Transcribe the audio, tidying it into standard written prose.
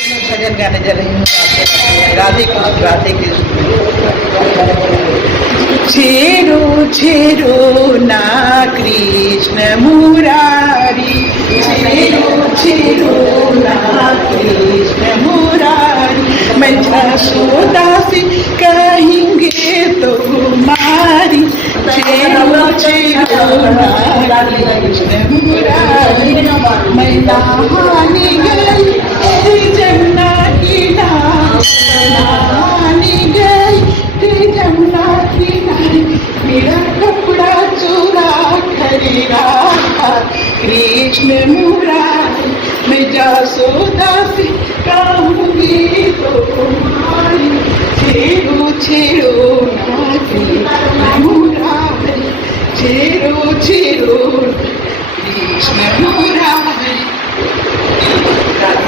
भजन गाने जा रही हूँ। राधे कृष्ण राधे कृष्ण। छेरो छेरो ना कृष्ण मुरारी, छेरो छेरो ना कृष्ण मुरारी, मैं जशोदा से कहेंगे तो मारी, छेरो छेरो ना कृष्ण मुरारी, मैं नहाने गई जमुना किनारे, गई जमुना किनारे, मेरा कपड़ा चोरा खरीदा कृष्ण मुरारी, मैं जशोदा से कहूँगी तो तुम्हारी, छेड़ो छेड़ो ना कृष्ण मुरारी, छेड़ो छेड़ो कृष्ण मुरारी।